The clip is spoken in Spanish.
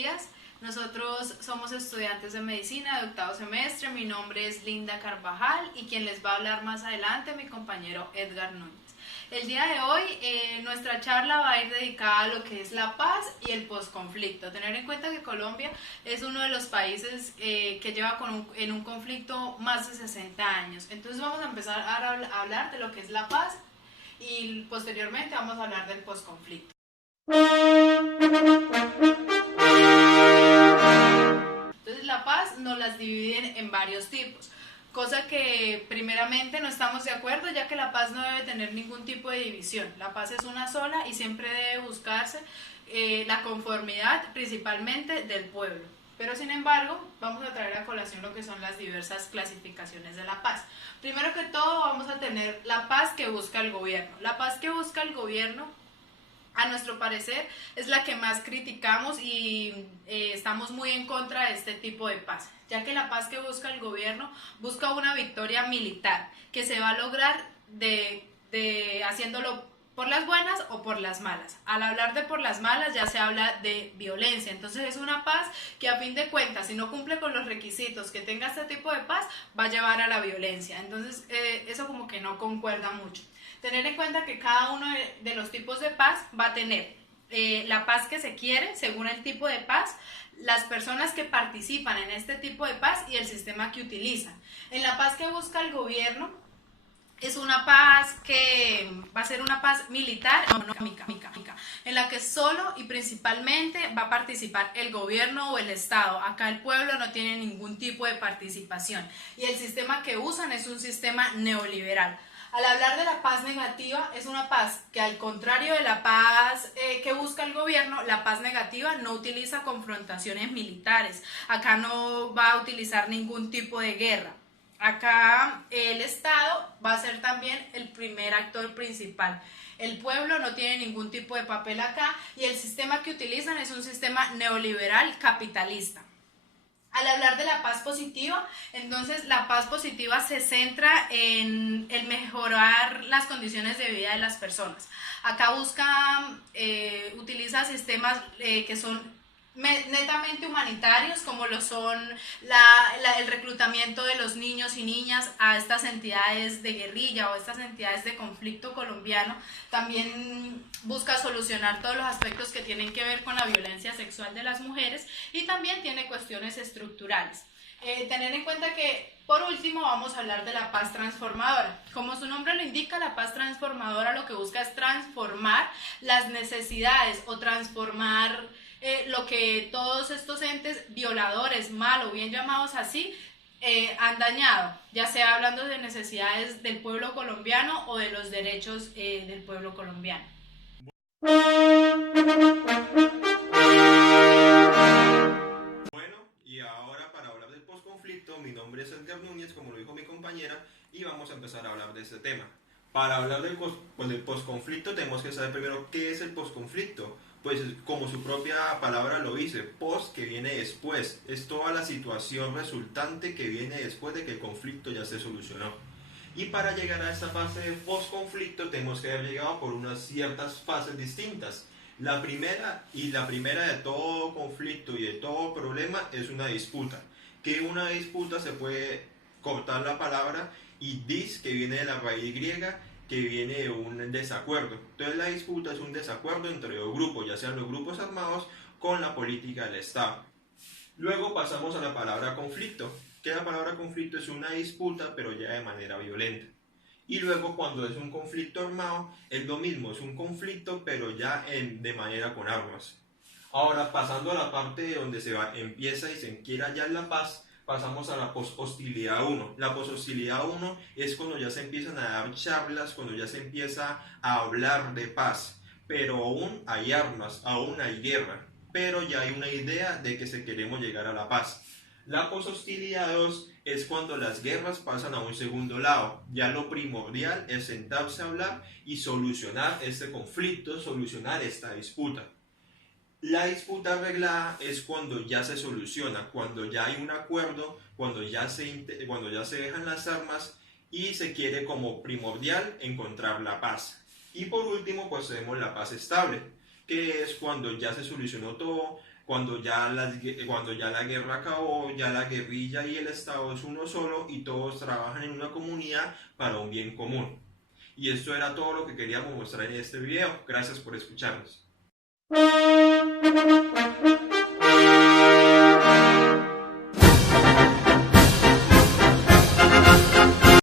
días. Nosotros somos estudiantes de medicina de octavo semestre. Mi nombre es Linda Carvajal y quien les va a hablar más adelante, mi compañero Edgar Núñez. El día de hoy nuestra charla va a ir dedicada a lo que es la paz y el posconflicto. Tener en cuenta que Colombia es uno de los países que lleva en un conflicto más de 60 años. Entonces vamos a empezar a hablar de lo que es la paz y posteriormente vamos a hablar del posconflicto. Entonces la paz nos las dividen en varios tipos, cosa que primeramente no estamos de acuerdo, ya que la paz no debe tener ningún tipo de división. La paz es una sola y siempre debe buscarse la conformidad principalmente del pueblo. Pero sin embargo, vamos a traer a colación lo que son las diversas clasificaciones de la paz. Primero que todo vamos a tener la paz que busca el gobierno. La paz que busca el gobierno, a nuestro parecer, es la que más criticamos y estamos muy en contra de este tipo de paz, ya que la paz que busca el gobierno busca una victoria militar que se va a lograr haciéndolo por las buenas o por las malas. Al hablar de por las malas ya se habla de violencia, entonces es una paz que a fin de cuentas, si no cumple con los requisitos que tenga este tipo de paz, va a llevar a la violencia. Entonces eso como que no concuerda mucho. Tener en cuenta que cada uno de los tipos de paz va a tener la paz que se quiere según el tipo de paz, las personas que participan en este tipo de paz y el sistema que utilizan. En la paz que busca el gobierno es una paz que va a ser una paz militar, en la que solo y principalmente va a participar el gobierno o el Estado. Acá el pueblo no tiene ningún tipo de participación y el sistema que usan es un sistema neoliberal. Al hablar de la paz negativa, es una paz que, al contrario de la paz que busca el gobierno, la paz negativa no utiliza confrontaciones militares. Acá no va a utilizar ningún tipo de guerra. Acá el Estado va a ser también el primer actor principal. El pueblo no tiene ningún tipo de papel acá y el sistema que utilizan es un sistema neoliberal capitalista. Al hablar de la paz positiva, entonces la paz positiva se centra en el mejorar las condiciones de vida de las personas. Acá utiliza sistemas que son netamente humanitarios, como lo son el reclutamiento de los niños y niñas a estas entidades de guerrilla o estas entidades de conflicto colombiano. También busca solucionar todos los aspectos que tienen que ver con la violencia sexual de las mujeres y también tiene cuestiones estructurales. Tener en cuenta que, por último, vamos a hablar de la paz transformadora. Como su nombre lo indica, la paz transformadora lo que busca es transformar las necesidades o transformar lo que todos estos entes violadores, mal o bien llamados así, han dañado, ya sea hablando de necesidades del pueblo colombiano o de los derechos del pueblo colombiano. Bueno, y ahora para hablar del posconflicto, mi nombre es Edgar Núñez, como lo dijo mi compañera, y vamos a empezar a hablar de este tema. Para hablar del posconflicto tenemos que saber primero qué es el posconflicto. Pues como su propia palabra lo dice, post, que viene después, es toda la situación resultante que viene después de que el conflicto ya se solucionó. Y para llegar a esta fase de posconflicto tenemos que haber llegado por unas ciertas fases distintas. La primera de todo conflicto y de todo problema es una disputa. Que una disputa se puede cortar la palabra y dis, que viene de la raíz griega, que viene de un desacuerdo. Entonces la disputa es un desacuerdo entre dos grupos, ya sean los grupos armados con la política del Estado. Luego pasamos a la palabra conflicto, que la palabra conflicto es una disputa pero ya de manera violenta. Y luego cuando es un conflicto armado es lo mismo, es un conflicto pero ya de manera con armas. Ahora pasando a la parte donde empieza y se quiere hallar la paz, pasamos a la poshostilidad 1. La poshostilidad 1 es cuando ya se empiezan a dar charlas, cuando ya se empieza a hablar de paz, pero aún hay armas, aún hay guerra, pero ya hay una idea de que queremos llegar a la paz. La poshostilidad 2 es cuando las guerras pasan a un segundo lado. Ya lo primordial es sentarse a hablar y solucionar este conflicto, solucionar esta disputa. La disputa arreglada es cuando ya se soluciona, cuando ya hay un acuerdo, cuando ya se dejan las armas y se quiere como primordial encontrar la paz. Y por último pues tenemos la paz estable, que es cuando ya se solucionó todo, cuando ya la guerra acabó, ya la guerrilla y el Estado es uno solo y todos trabajan en una comunidad para un bien común. Y esto era todo lo que queríamos mostrar en este video. Gracias por escucharnos.